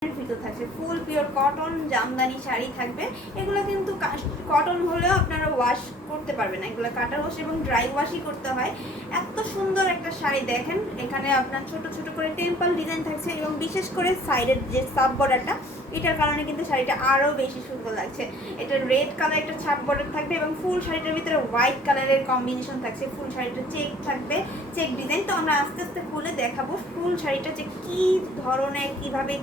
ভিতর থাকছে ফুল pure cotton Jamdani sari থাকবে। এগুলো কিন্তু কটন হলেও আপনারা ওয়াশ করতে পারবেন না, এগুলো কাটার ওয়াশ এবং ড্রাই ওয়াশই করতে হয়। এত সুন্দর একটা শাড়ি দেখেন, এখানে আপনার ছোট ছোট করে টেম্পল ডিজাইন থাকছে এবং বিশেষ করে সাইডের যে সাব বর্ডারটা, এটার কারণে কিন্তু শাড়িটা আরও বেশি সুন্দর লাগছে। এটা রেড কালার একটা ছাপ বর্ডার থাকবে এবং ফুল শাড়িটার ভিতরে হোয়াইট কালারের কম্বিনেশন থাকছে। ফুল শাড়িটা চেক থাকবে, চেক ডিজাইন। তো আমরা আস্তে আস্তে খুলে দেখাবো ফুল শাড়িটা যে কী ধরনের কিভাবে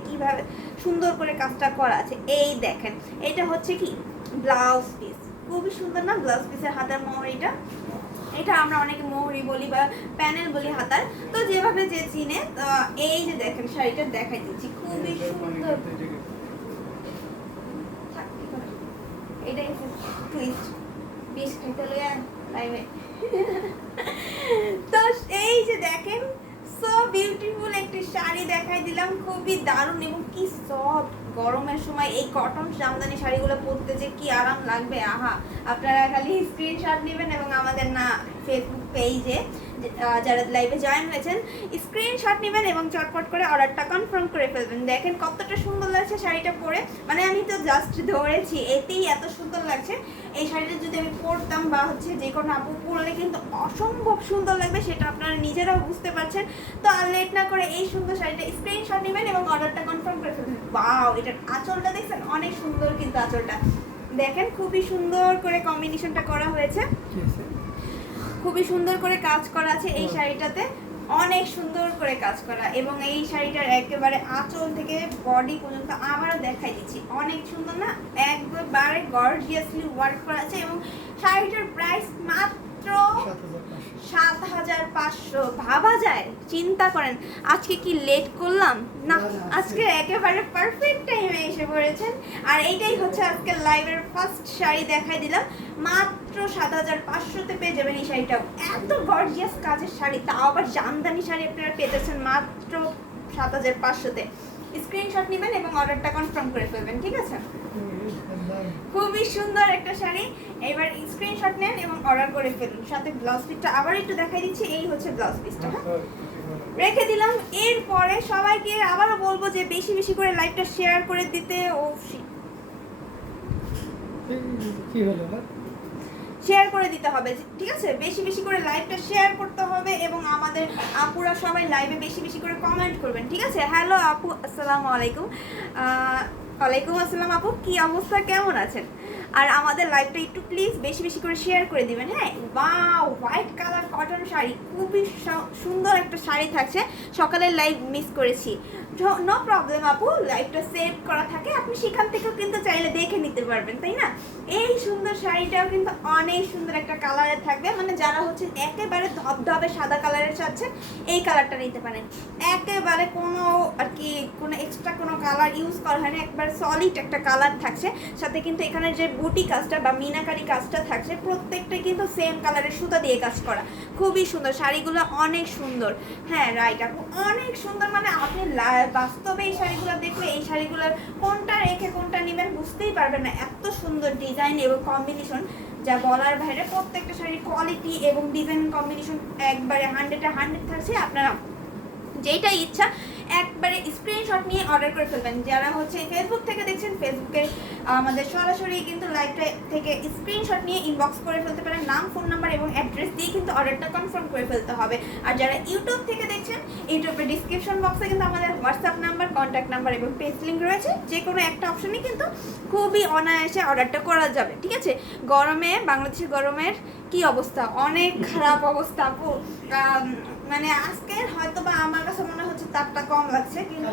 সুন্দর করে কাজটা করা আছে। এই দেখেন, এটা হচ্ছে কি ব্লাউজ পিস, খুবই সুন্দর না ব্লাউজ পিসের হাতার মোহরিটা। এটা আমরা অনেকে মোহরি বলি বা প্যানেল বলি হাতার, তো যেভাবে যে চিনে। এই যে দেখেন শাড়িটা দেখাই দিচ্ছি, খুবই সুন্দর। এটাই টুইস্ট বিষ খাইতে লইয়া লাইভে। তো এই যে দেখেন সো বিউটিফুল একটি শাড়ি দেখাই দিলাম, খুবই দারুণ এবং কি সফট। গরমের সময় এই কটন জামদানি শাড়িগুলো পরতে যে কি আরাম লাগবে, আহা। আপনারা খালি স্ক্রিনশট নেবেন এবং আমাদের না ফেসবুক পেজে যারা লাইভে জয়েন হয়েছেন স্ক্রিনশট নেবেন এবং চটপট করে অর্ডারটা কনফার্ম করে ফেলবেন। দেখেন কতটা সুন্দর লাগছে শাড়িটা পরে, মানে আমি তো জাস্ট ধরেছি, এতেই এত সুন্দর লাগছে। এই শাড়িটা যদি আমি পরতাম বা হচ্ছে যে কোনো আপু পরলে কিন্তু অসম্ভব সুন্দর লাগবে, সেটা আপনারা নিজেরাও বুঝতে পারছেন। তো আর লেট না করে এই সুন্দর শাড়িটা স্ক্রিনশট নেবেন এবং অর্ডারটা কনফার্ম করে ফেলবেন। বাও, এটার আঁচলটা দেখছেন, অনেক সুন্দর কিন্তু আঁচলটা দেখেন, খুবই সুন্দর করে কম্বিনেশনটা করা হয়েছে, খুবই সুন্দর করে কাজ করা আছে এই শাড়িটাতে, অনেক সুন্দর করে কাজ করা। এবং এই শাড়িটার একেবারে আঁচল থেকে বডি পর্যন্ত আবারও দেখাই দিচ্ছি, অনেক সুন্দর না, একবারে গর্জিয়াসলি ওয়ার্ক করা আছে। এবং শাড়িটার প্রাইস মাত্র ৭,৫০০। ভাবা যায়, চিন্তা করেন আজকে কি লেট করলাম না, আজকে একেবারে পারফেক্ট টাইমে এসে পড়েছেন। আর এইটাই হচ্ছে আজকে লাইভের ফার্স্ট শাড়ি দেখাই দিলাম, মাত্র ৭,৫০০তে পেয়ে যাবেন এই শাড়িটাও। এত গর্জিয়াস কাজের শাড়ি, তাও আবার জামদানি শাড়ি আপনারা পেতেছেন মাত্র ৭,৫০০তে। স্ক্রিনশট নেবেন এবং অর্ডারটা কনফার্ম করে ফেলবেন, ঠিক আছে? খুবই সুন্দর একটা শাড়ি, এবার স্ক্রিনশট নেন এবং অর্ডার করে ফেলুন। সাথে ব্লাউজ পিসটা আবার একটু দেখাই দিচ্ছি, এই হচ্ছে ব্লাউজ পিসটা, হ্যাঁ রেখে দিলাম। এরপরে সবাইকে আবারও বলবো যে বেশি বেশি করে লাইভটা শেয়ার করে দিতে। ও কি হলো না, শেয়ার করে দিতে হবে, ঠিক আছে? বেশি বেশি করে লাইভটা শেয়ার করতে হবে এবং আমাদের আপুরা সবাই লাইভে বেশি বেশি করে কমেন্ট করবেন, ঠিক আছে? হ্যালো আপু, আসসালামু আলাইকুম। ওয়ালাইকুম আসসালাম আপু, কি অবস্থা, কেমন আছেন? আর আমাদের লাইভটা একটু প্লিজ বেশি বেশি করে শেয়ার করে দিবেন, হ্যাঁ। Wow, white colour cotton sari, খুবই সুন্দর একটা শাড়ি থাকছে। সকালের লাইভ মিস করেছি, নো প্রবলেম আপু, লাইভটা সেভ করা থাকে, আপনি সেখান থেকেও কিন্তু চাইলে দেখে নিতে পারবেন, তাই না? এই সুন্দর শাড়িটাও কিন্তু অনেক সুন্দর একটা কালারের থাকবে, মানে যারা হচ্ছে একেবারে ধবধবে সাদা কালারের চাচ্ছেন এই কালারটা নিতে পারেন। একেবারে কোনো আর কি কোনো এক্সট্রা কোনো কালার ইউজ করা হয় না, একবার সলিড একটা কালার থাকছে। সাথে কিন্তু এখানে যে বুটি কাজটা বা মিনাকারি কাজটা থাকছে প্রত্যেকটাই কিন্তু সেম কালারের সুতা দিয়ে কাজ করা, খুবই সুন্দর। শাড়িগুলো অনেক সুন্দর, হ্যাঁ রাইট আপু, অনেক সুন্দর। মানে আপনি বাস্তবে এই শাড়িগুলো দেখলে এই শাড়িগুলোর কোনটা রেখে কোনটা নেবেন বুঝতেই পারবেন না, এত সুন্দর ডিজাইন এবং কম্বিনেশন যা বলার বাইরে। প্রত্যেকটা শাড়ির কোয়ালিটি এবং ডিজাইন কম্বিনেশন একবারে 100 থাকছে। আপনারা যেইটা ইচ্ছা একবারে স্ক্রিনশট নিয়ে অর্ডার করে ফেলবেন। যারা হচ্ছে ফেসবুক থেকে দেখছেন, ফেসবুকে আমাদের সরাসরি কিন্তু লাইভটা থেকে স্ক্রিনশট নিয়ে ইনবক্স করে ফেলতে পারেন, নাম ফোন নাম্বার এবং অ্যাড্রেস দিয়ে কিন্তু অর্ডারটা কনফার্ম করে ফেলতে হবে। আর যারা ইউটিউব থেকে দেখছেন, ইউটিউবের ডিসক্রিপশন বক্সে কিন্তু আমাদের হোয়াটসঅ্যাপ নাম্বার, কন্ট্যাক্ট নাম্বার এবং পেজ লিঙ্ক রয়েছে, যে কোনো একটা অপশনে কিন্তু খুবই অনায়াসে অর্ডারটা করা যাবে, ঠিক আছে? গরমে, বাংলাদেশের গরমের কি অবস্থা, অনেক খারাপ অবস্থা আপু। মানে আজকে হয়তো বা আমার কাছে মনে হচ্ছে তাপটা কম লাগছে, কিন্তু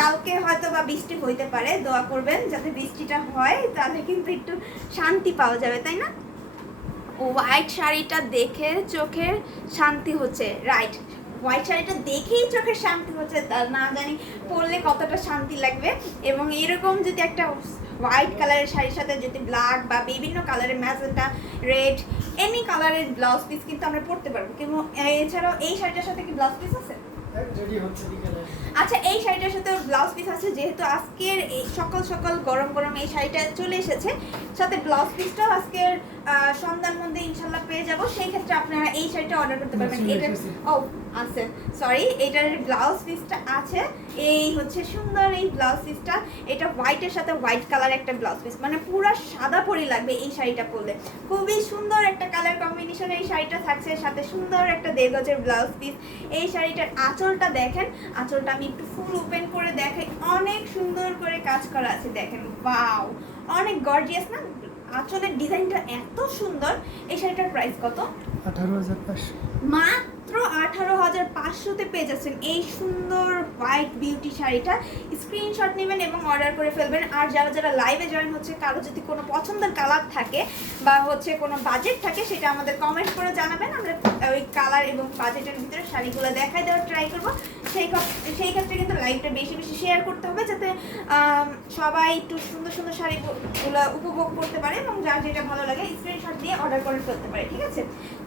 কালকে হয়তো বা বৃষ্টি হইতে পারে। দোয়া করবেন যাতে বৃষ্টিটা হয়, তাহলে কিন্তু একটু শান্তি পাওয়া যাবে, তাই না? হোয়াইট শাড়িটা দেখে চোখের শান্তি হচ্ছে, রাইট, হোয়াইট শাড়িটা দেখেই চোখের শান্তি হচ্ছে, তার না জানি পরলে কতটা শান্তি লাগবে। এবং এরকম যদি একটা হোয়াইট কালারের শাড়ির সাথে যদি ব্ল্যাক বা বিভিন্ন কালারের ম্যাজেন্টা, রেড, এনি কালারের ব্লাউজ পিস কিন্তু আমরা পরতে পারবো। কিন্তু এছাড়াও এই শাড়িটার সাথে কি ব্লাউজ পিস আছে? রেডি হচ্ছে বিকেলে। আচ্ছা, এই শাড়িটার সাথে ব্লাউজ পিস আছে, যেহেতু আজকের এই সকাল সকাল গরম গরম এই শাড়িটা চলে এসেছে, সাথে ব্লাউজ পিসটাও আজকের সন্ধ্যার মধ্যে ইনশাল্লাহ পেয়ে যাব। সেই ক্ষেত্রে আপনারা এই শাড়িটা অর্ডার করতে পারবেন। এটা ও আছে, সরি, এটার ব্লাউজ পিসটা আছে। এই হচ্ছে সুন্দর এই ব্লাউজ পিসটা, এটা হোয়াইটের সাথে হোয়াইট কালার একটা ব্লাউজ পিস, মানে পুরো সাদা পরি লাগবে এই শাড়িটা পরলে। খুবই সুন্দর একটা কালার কম্বিনেশন এই শাড়িটা থাকছে, সাথে সুন্দর একটা 1.5 গজের ব্লাউজ পিস। এই শাড়িটার আঁচলটা দেখেন, আঁচলটা আমি একটু ফুল ওপেন করে দেখাই, অনেক সুন্দর করে কাজ করা আছে, দেখেন ওয়াও, অনেক গর্জিয়াস না? আঁচলের ডিজাইনটা এত সুন্দর। এই শাড়িটার প্রাইস কত? 18,500। মাত্র 18,500-তে পেয়ে যাচ্ছেন এই সুন্দর হোয়াইট বিউটি শাড়িটা। স্ক্রিনশট নেবেন এবং অর্ডার করে ফেলবেন। আর যারা যারা লাইভে জয়েন হচ্ছে, কারো যদি কোনো পছন্দের কালার থাকে বা হচ্ছে কোনো বাজেট থাকে, সেটা আমাদের কমেন্ট করে জানাবেন, আমরা ওই কালার এবং বাজেটের ভিতরে শাড়িগুলো দেখাই দেওয়ার ট্রাই করবো। সেই ক্ষেত্রে কিন্তু লাইভটা বেশি বেশি শেয়ার করতে হবে, যাতে সবাই একটু সুন্দর সুন্দর শাড়িগুলো উপভোগ করতে পারে এবং যার যেটা ভালো লাগে স্ক্রিনশট দিয়ে অর্ডার করে ফেলতে পারে। ঠিক আছে,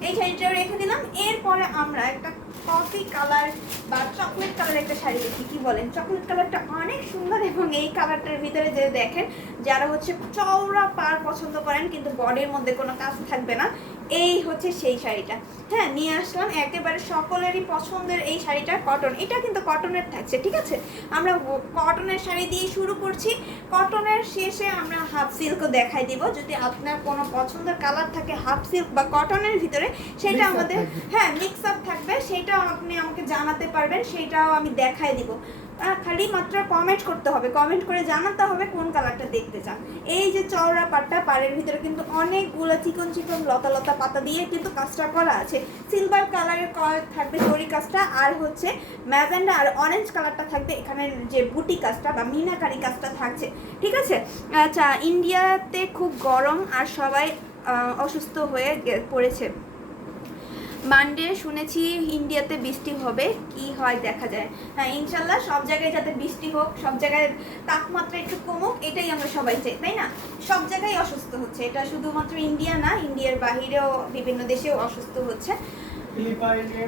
এই শাড়িটাও রেখে দিলাম। এরপরে আমরা একটা কফি কালার বা চকলেট কালার একটা শাড়ি দেখি, কি বলেন? চকলেট কালারটা অনেক সুন্দর এবং এই কালারটার ভিতরে যে দেখেন, যারা হচ্ছে চওড়া পার পছন্দ করেন কিন্তু বডির মধ্যে কোনো কাজ থাকবে না, এই হচ্ছে সেই শাড়িটা। হ্যাঁ, নিয়ে আসলাম একেবারে সকলেরই পছন্দের এই শাড়িটা। কটন, এটা কিন্তু কটনের থাকছে। ঠিক আছে, আমরা কটনের শাড়ি দিয়ে শুরু করছি, কটনের শেষে আমরা হাফ সিল্কও দেখাই দিব। যদি আপনার কোনো পছন্দের কালার থাকে হাফ সিল্ক বা কটনের ভিতরে, সেটা আমাদের হ্যাঁ মিক্স আপ থাকবে, সেটাও আপনি আমাকে জানাতে পারবেন, সেটাও আমি দেখাই দিব। খালি মাত্র কমেন্ট করতে হবে, কমেন্ট করে জানাতে হবে কোন কালারটা দেখতে চান। এই যে চওড়া পাটটা, পাড়ের ভিতরে কিন্তু অনেকগুলো চিকন চিকন লতা লতা পাতা দিয়ে কিন্তু কাজটা করা আছে। সিলভার কালারের থাকবে জরি কাজটা, আর হচ্ছে ম্যাজেন্ডা আর অরেঞ্জ কালারটা থাকবে এখানের যে বুটি কাজটা বা মিনাকারি কাজটা থাকছে। ঠিক আছে, আচ্ছা, ইন্ডিয়াতে খুব গরম আর সবাই অসুস্থ হয়ে পড়েছে। মানডে শুনেছি ইন্ডিয়াতে বৃষ্টি হবে, কি হয় দেখা যায়। হ্যাঁ, ইনশাল্লাহ সব জায়গায় যাতে বৃষ্টি হোক, সব জায়গায় তাপমাত্রা একটু কমুক, এটাই আমরা সবাই চাই, তাই না? সব জায়গায় অসুস্থ হচ্ছে, এটা শুধুমাত্র ইন্ডিয়া না, ইন্ডিয়ার বাহিরেও বিভিন্ন দেশেও অসুস্থ হচ্ছে। ফিলিপাইনে,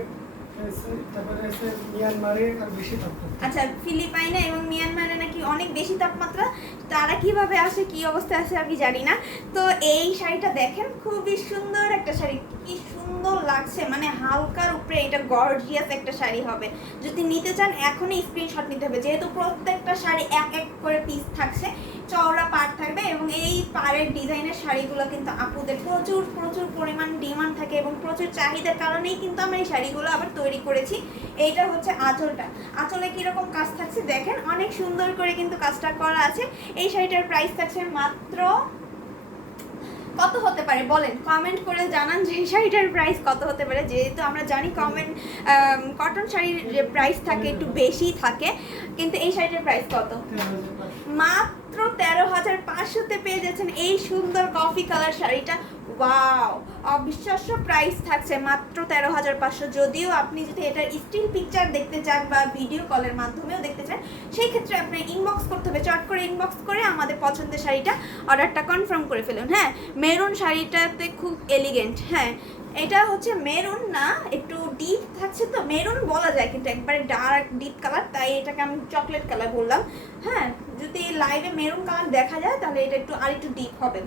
তারপরে আছে মিয়ানমারে আর বেশি তাপমাত্রা। আচ্ছা, ফিলিপাইনে এবং মিয়ানমারে নাকি অনেক বেশি তাপমাত্রা, তারা কিভাবে আসে, কি অবস্থায় আছে আমি জানি না। তো এই শাড়িটা দেখেন, খুবই সুন্দর একটা শাড়ি, কি সুন্দর লাগছে, মানে হালকার উপরে এটা গর্জিয়াস একটা শাড়ি হবে। যদি নিতে চান এখনই স্ক্রিনশট নিতে হবে, যেহেতু প্রত্যেকটা শাড়ি এক এক করে পিস থাকছে, চওড়া পাড় থাকবে এবং এই পাড়ের ডিজাইনের শাড়িগুলো কিন্তু আপুদের প্রচুর প্রচুর পরিমাণ ডিমান্ড থাকে এবং প্রচুর চাহিদার কারণেই কিন্তু আমরা এই শাড়িগুলো আবার তৈরি করেছি। এইটা হচ্ছে আঁচলটা, আঁচলে কীরকম কাজ থাকছে দেখেন, অনেক সুন্দর করে কিন্তু কাজটা করা আছে। এই শাড়িটার প্রাইস থাকছে মাত্র কত হতে পারে বলেন? কমেন্ট করে জানান যে এই শাড়িটার প্রাইস কত হতে পারে, যেহেতু আমরা জানি কটন শাড়ির যে প্রাইস থাকে একটু বেশি থাকে, কিন্তু এই শাড়িটার প্রাইস কত? মাত্র 13,500-তে পেয়ে যাচ্ছেন এই সুন্দর কফি কালার শাড়িটা। ওয়াও, অবিশ্বাস্য প্রাইস থাকছে মাত্র 13,500। যদিও আপনি যদি এটার স্টিল পিকচার দেখতে চান বা ভিডিও কলের মাধ্যমেও দেখতে চান, সেই ক্ষেত্রে আপনি ইনবক্স করতে হবে, চট করে ইনবক্স করে আমাদের পছন্দের শাড়িটা অর্ডারটা কনফার্ম করে ফেলুন। হ্যাঁ, মেরুন শাড়িটাতে খুব এলিগেন্ট। হ্যাঁ, এটা হচ্ছে মেরুন না, একটু ডিপ থাকছে, তো মেরুন বলা যায় কিন্তু একবারে ডার্ক ডিপ কালার, তাই এটাকে আমি চকলেট কালার বললাম। হ্যাঁ, যদি লাইভে মেরুন কালার দেখা যায় তাহলে এটা একটু ডিপ হবে।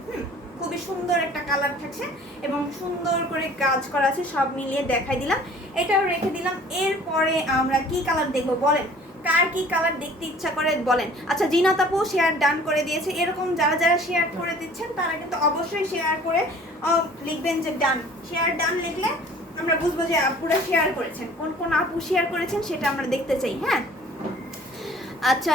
খুবই সুন্দর একটা কালার থাকছে এবং সুন্দর করে কাজ করা আছে, সব মিলিয়ে দেখাই দিলাম, এটাও রেখে দিলাম। এরপরে আমরা কি কালার দেখবো বলেন? কার কি কালার দেখতে ইচ্ছা করে বলেন? আচ্ছা, জিনাত আপু শেয়ার ডান করে দিয়েছে। এরকম যারা যারা শেয়ার করে দিচ্ছেন তারা কিন্তু অবশ্যই শেয়ার করে লিখবেন যে ডান। শেয়ার ডান লিখলে আমরা বুঝবো যে আপুরা শেয়ার করেছেন। কোন কোন আপু শেয়ার করেছেন সেটা আমরা দেখতে চাই। হ্যাঁ, আচ্ছা,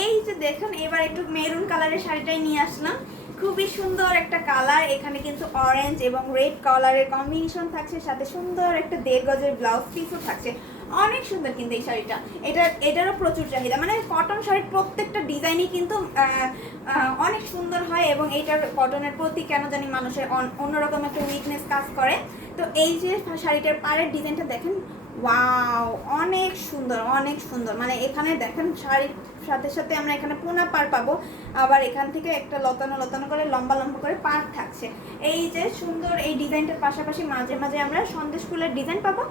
এই যে দেখুন, এবার একটু মেরুন কালারের শাড়িটাই নিয়ে আসলাম। খুবই সুন্দর একটা কালার, এখানে কিন্তু অরেঞ্জ এবং রেড কালারের কম্বিনেশন থাকছে, সাথে সুন্দর একটা 1.5 গজের ব্লাউজ পিসও থাকছে। অনেক সুন্দর কিন্তু এই শাড়িটা, এটারও প্রচুর চাহিদা, মানে কটন শাড়ির প্রত্যেকটা ডিজাইনই কিন্তু অনেক সুন্দর হয় এবং এইটার কটনের প্রতি কেন জানি মানুষের অন্যরকম একটা উইকনেস কাজ করে। তো এই যে শাড়িটার পাড়ের ডিজাইনটা দেখেন, ওয়াও, অনেক সুন্দর অনেক সুন্দর, মানে এখানে দেখেন শাড়ির সাথে সাথে আমরা এখানে পোনা পার পাবো, আবার এখান থেকে একটা লতানো লতানো করে লম্বা লম্বা করে পার থাকছে। এই যে সুন্দর এই ডিজাইনটার পাশাপাশি মাঝে মাঝে আমরা সন্দেশ ফুলের ডিজাইন পাবো।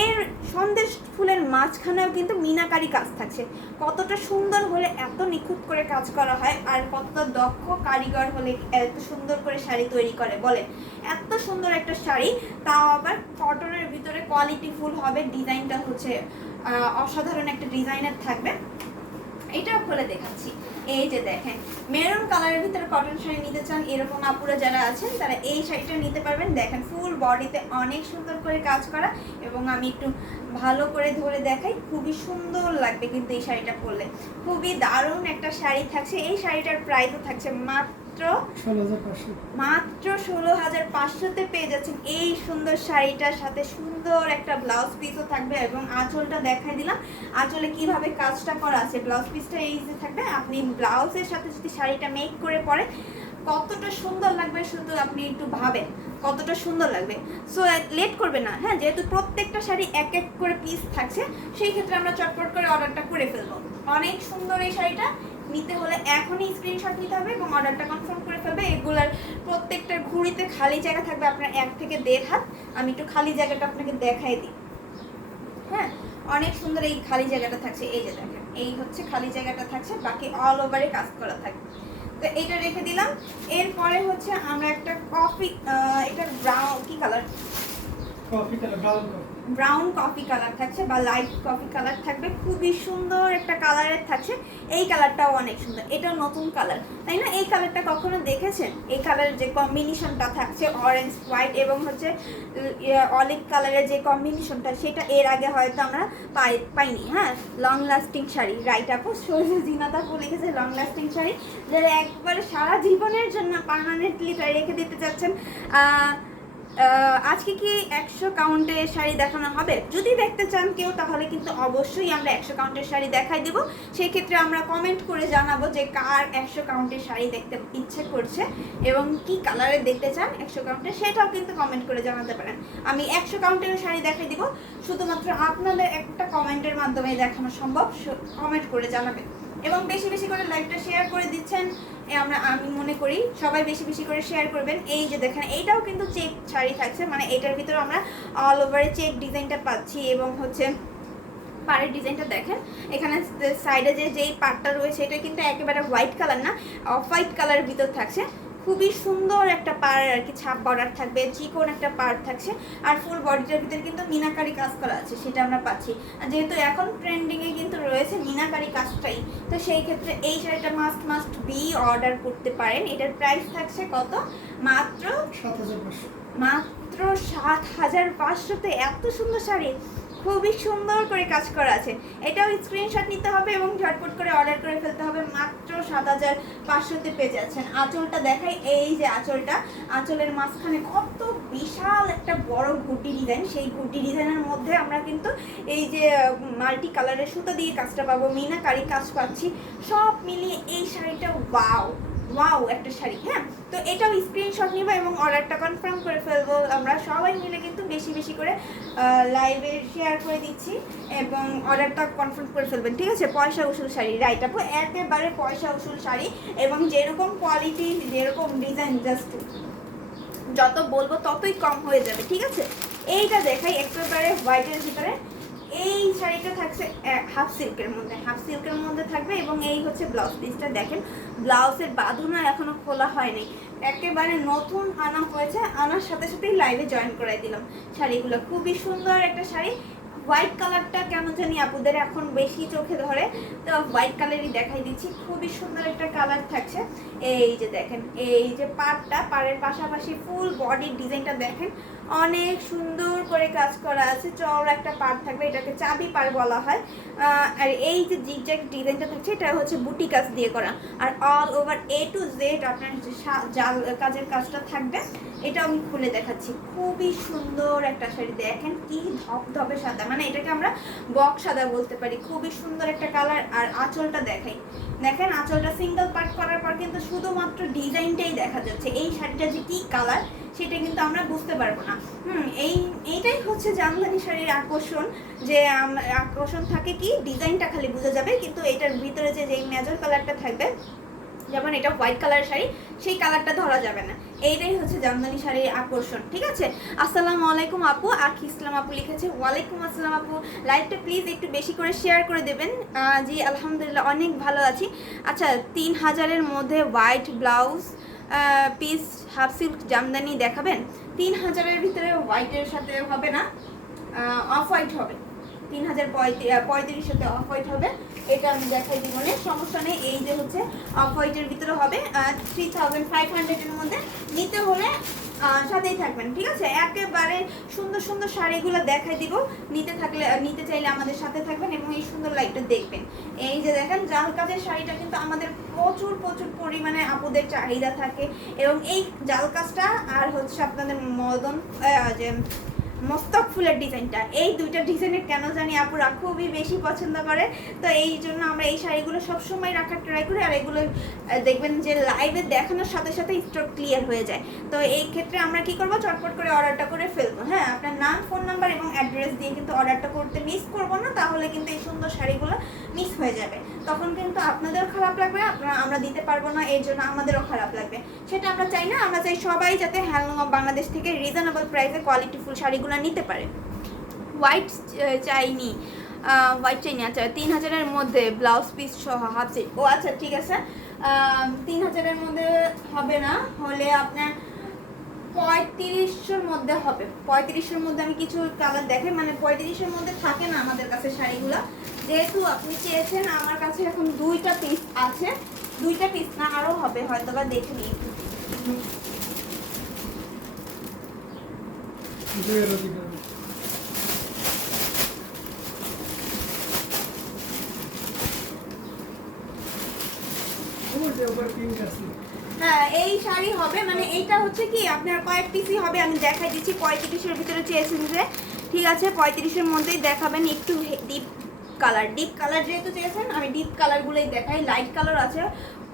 এর সন্দেশ ফুলের মাঝখানেও কিন্তু মিনাকারি কাজ থাকছে। কতটা সুন্দর হলে এত নিখুঁত করে কাজ করা হয়, আর কতটা দক্ষ কারিগর হলে এত সুন্দর করে শাড়ি তৈরি করে বলেন। এত সুন্দর একটা শাড়ি, তাও আবার কটনের ভিতরে কোয়ালিটি ফুল হবে। ডিজাইনটা হচ্ছে অসাধারণ একটা ডিজাইনের থাকবে। এটাও খুলে দেখাচ্ছি। এই যে দেখেন, মেরুন কালারের ভিতরে কটন শাড়ি নিতে চান এরকম আপুরা যারা আছেন তারা এই শাড়িটা নিতে পারবেন। দেখেন ফুল বডিতে অনেক সুন্দর করে কাজ করা, এবং আমি একটু ভালো করে ধরে দেখাই, খুবই সুন্দর লাগবে কিন্তু এই শাড়িটা পরলে। খুবই দারুণ একটা শাড়ি থাকছে। এই শাড়িটার প্রাইসও থাকছে মাত্র 16,500-তে পেয়ে যাচ্ছেন এই সুন্দর শাড়িটার সাথে সুন্দর একটা ব্লাউজ পিসও থাকবে। এবং আঁচলটা দেখাই দিলাম, আঁচলে কিভাবে কাজটা করা আছে। ব্লাউজ পিসটা এই যে থাকবে, আপনি ব্লাউজের সাথে যদি শাড়িটা মেক করে পরে কতটা সুন্দর লাগবে শুধু আপনি একটু ভাবেন কতটা সুন্দর লাগবে। সো লেট করবে না, হ্যাঁ, যেহেতু প্রত্যেকটা শাড়ি এক এক করে পিস থাকছে, সেই ক্ষেত্রে আমরা চটপট করে অর্ডারটা করে ফেলবো। অনেক সুন্দর এই শাড়িটা নিতে হলে এখনই স্ক্রিনশট নিতে হবে এবং অর্ডারটা কনফার্ম করে ফেলবে। এগুলার প্রত্যেকটার ঘুড়িতে খালি জায়গা থাকবে আপনার 1 থেকে 1.5 হাত। আমি একটু খালি জায়গাটা আপনাকে দেখাই দিই। হ্যাঁ, অনেক সুন্দর এই খালি জায়গাটা থাকছে। এই যে দেখেন, এই হচ্ছে খালি জায়গাটা থাকছে, বাকি অল ওভারে কাজ করা থাকবে। তো এইটা রেখে দিলাম। এরপরে হচ্ছে আমরা একটা কফি, এটা ব্রাউন কি কালার, ব্রাউন কফি কালার থাকছে বা লাইট কফি কালার থাকবে। খুবই সুন্দর একটা কালারের থাকছে। এই কালারটাও অনেক সুন্দর, এটাও নতুন কালার, তাই না? এই কালারটা কখনো দেখেছেন? এই কালারের যে কম্বিনেশনটা থাকছে অরেঞ্জ হোয়াইট এবং হচ্ছে অলিভ কালারের যে কম্বিনেশনটা, সেটা এর আগে হয়তো আমরা পাইনি। হ্যাঁ, লং লাস্টিং শাড়ি, রাইট আপু, জিনাতা আপু লিখেছে লং লাস্টিং শাড়ি, যারা একবারে সারা জীবনের জন্য পার্মানেন্টলি রেখে দিতে চাচ্ছেন। আজকে কি 100 কাউন্টের শাড়ি দেখানো হবে? যদি দেখতে চান কেউ, তাহলে কিন্তু অবশ্যই আমরা 100 কাউন্টের শাড়ি দেখাই দেবো। সেই ক্ষেত্রে আমরা কমেন্ট করে জানাবো যে কার 100 কাউন্টের শাড়ি দেখতে ইচ্ছে করছে এবং কি কালারের দেখতে চান 100 কাউন্টের, সেটাও কিন্তু কমেন্ট করে জানাতে পারেন। আমি 100 কাউন্টের শাড়ি দেখাই দিব, শুধুমাত্র আপনাদের একটা কমেন্টের মাধ্যমে দেখানো সম্ভব। কমেন্ট করে জানাবেন এবং বেশি বেশি করে লাইভটা শেয়ার করে দিচ্ছেন। আমি মনে করি সবাই বেশি বেশি করে শেয়ার করবেন। এই যে দেখেন, এইটাও কিন্তু চেক শাড়ি থাকছে, মানে এটার ভিতরে আমরা অল ওভারে চেক ডিজাইনটা পাচ্ছি এবং হচ্ছে পাড়ের ডিজাইনটা দেখেন। এখানে সাইডে যেই পাড়টা রয়েছে এটা কিন্তু একেবারে হোয়াইট কালার না, অফ হোয়াইট কালারের ভিতর থাকছে। খুবই সুন্দর একটা পাড় আর কি, ছাপ বর্ডার থাকবে, চিকন একটা পাড় থাকছে, আর ফুল বডিটার ভিতরে কিন্তু মিনাকারি কাজ করা আছে, সেটা আমরা পাচ্ছি। যেহেতু এখন ট্রেন্ডিংয়ে কিন্তু রয়েছে মিনাকারি কাজটাই, তো সেই ক্ষেত্রে এই শাড়িটা মাস্ট বি অর্ডার করতে পারেন। এটার প্রাইস থাকছে কত? মাত্র 7,500-তে এত সুন্দর শাড়ি, খুবই সুন্দর করে কাজ করা আছে। এটাও স্ক্রিনশট নিতে হবে এবং ঝটপট করে অর্ডার করে ফেলতে হবে। মাত্র 7,500-তে পেয়ে যাচ্ছেন। আঁচলটা দেখাই, এই যে আঁচলটা, আঁচলের মাঝখানে কত বিশাল একটা বড় ঘুটি ডিজাইন। সেই ঘুটি ডিজাইনের মধ্যে আমরা কিন্তু এই যে মাল্টি কালারের সুতো দিয়ে কাজটা পাবো, মিনাকারি কাজ পাচ্ছি। সব মিলিয়ে এই শাড়িটা ওয়াও একটা শাড়ি। হ্যাঁ, তো এটাও স্ক্রিনশট নিব এবং অর্ডারটা কনফার্ম করে ফেলবো। আমরা সবাই মিলে কিন্তু বেশি বেশি করে লাইভে শেয়ার করে দিচ্ছি এবং অর্ডারটা কনফার্ম করে ফেলবেন, ঠিক আছে? পয়সা উসুল শাড়ি, রাইট আপু, একেবারে পয়সা উসুল শাড়ি এবং যেরকম কোয়ালিটি যেরকম ডিজাইন, জাস্ট যত বলবো ততই কম হয়ে যাবে, ঠিক আছে? এইটা দেখাই, একেবারে হোয়াইটের ভিতরে এই শাড়িটা থাকছে হাফ সিল্কের মধ্যে থাকবে এবং এই হচ্ছে ব্লাউজ পিসটা। দেখেন, ব্লাউজের বাঁধনা এখনো খোলা হয়নি, একেবারে নতুন আনা হয়েছে, আনার সাথে সাথেই লাইভে জয়েন করাই দিলাম শাড়িগুলো। খুবই সুন্দর একটা শাড়ি। হোয়াইট কালারটা কেন জানি আপুদের এখন বেশি চোখে ধরে, তো হোয়াইট কালারই দেখাই দিচ্ছি। খুবই সুন্দর একটা কালার থাকছে। এই যে দেখেন, এই যে পাড়ের পাশাপাশি ফুল বডির ডিজাইনটা দেখেন, অনেক সুন্দর করে কাজ করা আছে। চওড়া একটা পাড় থাকবে, এটাকে চাবি পাড় বলা হয়। আর এই যে জিগজ্যাগ ডিজাইনটা থাকছে, এটা হচ্ছে বুটি কাজ দিয়ে করা, আর all over A to Z আপনার যে জাল কাজের কাজটা থাকবে। এটা আমি খুলে দেখাচ্ছি। খুবই সুন্দর একটা শাড়ি, দেখেন কি ধপধপে সাদা, মানে মানে এটাকে আমরা বক্স সাদা বলতে পারি। খুবই সুন্দর একটা কালার। আর আঁচলটা দেখাই, দেখেন আঁচলটা সিঙ্গেল পার্ট করার পর কিন্তু শুধুমাত্র ডিজাইনটাই দেখা যাচ্ছে। এই শাড়িটা যে কি কালার সেটা কিন্তু আমরা বুঝতে পারবো না। এইটাই হচ্ছে জামদানি শাড়ির আকর্ষণ, যে আকর্ষণ থাকে কি ডিজাইনটা খালি বোঝা যাবে, কিন্তু এটার ভিতরে যে যেই মেজর কালারটা থাকবে, যেমন এটা হোয়াইট কালারের শাড়ি, সেই কালারটা ধরা যাবে না। এইটাই হচ্ছে জামদানি শাড়ির আকর্ষণ, ঠিক আছে। আসসালামু আলাইকুম আপু, আখি ইসলাম আপু লিখেছে। ওয়ালাইকুম আসসালাম আপু, লাইভটা প্লিজ একটু বেশি করে শেয়ার করে দেবেন। জি আলহামদুলিল্লাহ অনেক ভালো আছি। আচ্ছা 3000-এর মধ্যে white blouse piece half silk Jamdani দেখাবেন। 3000-এর ভিতরে হোয়াইটের সাথে হবে না, অফ হোয়াইট হবে। 3035 সাথে অফ হোয়াইট হবে, এটা আমি দেখাই দিব না, সমস্যা নেই। এই যে হচ্ছে অফ হোয়াইটের ভিতরে হবে 3500-এর মধ্যে। নিতে হলে সাথেই থাকবেন, ঠিক আছে। একেবারে সুন্দর সুন্দর শাড়িগুলো দেখাই দিব, নিতে চাইলে আমাদের সাথে থাকবেন এবং এই সুন্দর লাইটটা দেখবেন। এই যে দেখেন জাল কাজের শাড়িটা কিন্তু আমাদের প্রচুর প্রচুর পরিমাণে আপুদের চাহিদা থাকে, এবং এই জাল কাজটা আর হচ্ছে আপনাদের যে মস্তক ফুলের ডিজাইনটা, এই দুইটা ডিজাইনের কেন জানি আপুরা খুবই বেশি পছন্দ করে। তো এই জন্য আমরা এই শাড়িগুলো সবসময় রাখার ট্রাই করি। আর এগুলো দেখবেন যে লাইভে দেখানোর সাথে সাথে স্টক ক্লিয়ার হয়ে যায়। তো এই ক্ষেত্রে আমরা কি করব, চটপট করে অর্ডারটা করে ফেলবো। হ্যাঁ, আপনার নাম, ফোন নাম্বার এবং অ্যাড্রেস দিয়ে কিন্তু অর্ডারটা করতে মিস করবো না, তাহলে কিন্তু এই সুন্দর শাড়িগুলো মিস হয়ে যাবে। তখন কিন্তু আপনাদেরও খারাপ লাগবে, আমরা দিতে পারবো না, এর জন্য আমাদেরও খারাপ লাগবে। সেটা আমরা চাই না। আমরা চাই সবাই যাতে হ্যান্ডলুম অফ বাংলাদেশ থেকে রিজনেবল প্রাইসে কোয়ালিটিফুল শাড়িগুলো নিতে পারে। হোয়াইট চাইনি, আচ্ছা 3000-এর মধ্যে ব্লাউজ পিস সহ হাফ সেট। ও আচ্ছা ঠিক আছে, 3000-এর মধ্যে হবে না, হলে আপনার 3500-এর মধ্যে হবে। 3500-এর মধ্যে আমি কিছু কালার দেখাই, মানে 3500-এর মধ্যে থাকে না আমাদের কাছে শাড়িগুলো। যেহেতু আপনি চেয়েছেন, আমার কাছে এখন 2টা পিস আছে, 2টা পিস না আরও হবে হয়তো বা, দেখে নিই। হ্যাঁ এই শাড়ি হবে, মানে এইটা হচ্ছে কি আপনার কয়েক পিসই হবে, আমি দেখাই দিচ্ছি। 35-এর ভিতরে চেয়েছেন যে, ঠিক আছে 35-এর মধ্যেই দেখাবেন। একটু ডিপ কালার যেহেতু চেয়েছেন, আমি ডিপ কালারগুলোই দেখাই। লাইট কালার আছে,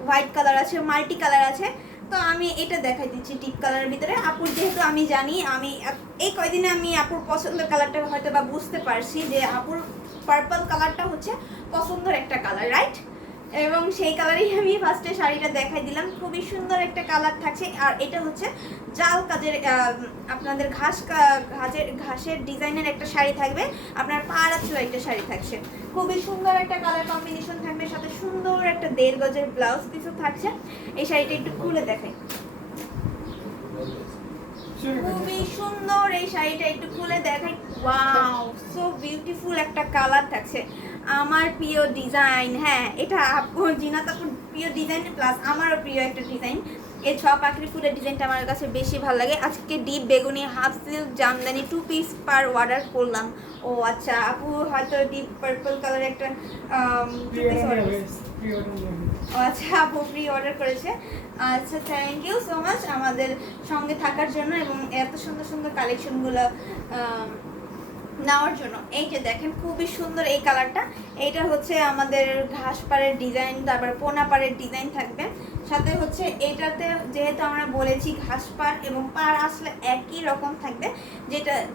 হোয়াইট কালার আছে, মাল্টি কালার আছে। তো আমি এটা দেখাই দিচ্ছি ডিপ কালারের ভিতরে। আপুর যেহেতু আমি জানি, আমি এই কয়দিনে আমি আপুর পছন্দের কালারটা হয়তো বা বুঝতে পারছি যে আপুর পার্পল কালারটা হচ্ছে পছন্দের একটা কালার, রাইট। এবং সেই কালারেই আমি ফার্স্টে শাড়িটা দেখাই দিলাম। খুবই সুন্দর একটা কালার থাকছে। আর এটা হচ্ছে জাল কাজের, আপনাদের ঘাসের ডিজাইনের একটা শাড়ি থাকবে, আপনার পাড়া চুলা একটা শাড়ি থাকছে। খুবই সুন্দর একটা কালার কম্বিনেশন থাকবে, সাথে সুন্দর একটা 1.5 গজের ব্লাউজ পিসও থাকছে। এই শাড়িটা একটু খুলে দেখাই, খুবই সুন্দর এই শাড়িটা একটু খুলে দেখাই। ওয়াও, সো বিউটিফুল একটা কালার থাকছে, আমার প্রিয় ডিজাইন। হ্যাঁ, এটা জিনাত আপুর প্রিয় ডিজাইন, প্লাস আমারও প্রিয় একটা ডিজাইন। এই 6 পাখরি ফুলের ডিজাইনটা আমার কাছে বেশি ভালো লাগে। আজকে ডিপ বেগুনি half silk Jamdani 2 piece per order করলাম। ও আচ্ছা, আপু হয়তো ডিপ পার্পল কালার একটা 2 পিস অর্ডার করেছে। ও আচ্ছা, আপু প্রি অর্ডার করেছে। আচ্ছা, থ্যাংক ইউ সো মাচ আমাদের সঙ্গে থাকার জন্য এবং এত সুন্দর সুন্দর কালেকশনগুলো নেওয়ার জন্য। এই যে দেখেন খুবই সুন্দর এই কালারটা, এইটা হচ্ছে আমাদের ঘাস পাড়ের ডিজাইন, তারপর পোনা পাড়ের ডিজাইন থাকবে। সাথে হচ্ছে এইটাতে যেহেতু আমরা বলেছি ঘাস পাড় এবং পাড় আসলে একই রকম থাকবে,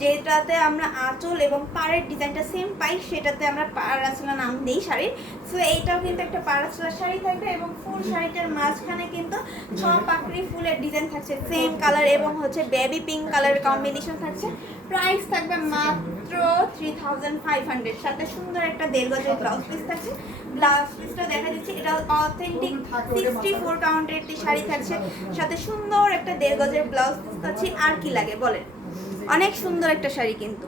যেটাতে আমরা আঁচল এবং পাড়ের ডিজাইনটা সেম পাই, সেটাতে আমরা পাড় আসলা নাম দিই শাড়ির। সো এইটাও কিন্তু একটা পাড় আসলা শাড়ি থাকবে এবং ফুল শাড়িটার মাঝখানে কিন্তু 6 পাখরি ফুলের ডিজাইন থাকছে, সেম কালার এবং হচ্ছে বেবি পিঙ্ক কালারের কম্বিনেশন থাকছে। প্রাইস থাকবে মাত্র 3500, সাথে সুন্দর একটা 1.5 গজের ব্লাউজ পিস থাকছে। ব্লাউজ পিসটা দেখা যাচ্ছে, এটা অথেন্টিক 64 কাউন্টের একটি শাড়ি থাকছে, সাথে সুন্দর একটা 1.5 গজের ব্লাউজ পিস থাকছে। আর কি লাগে বলেন, অনেক সুন্দর একটা শাড়ি কিন্তু।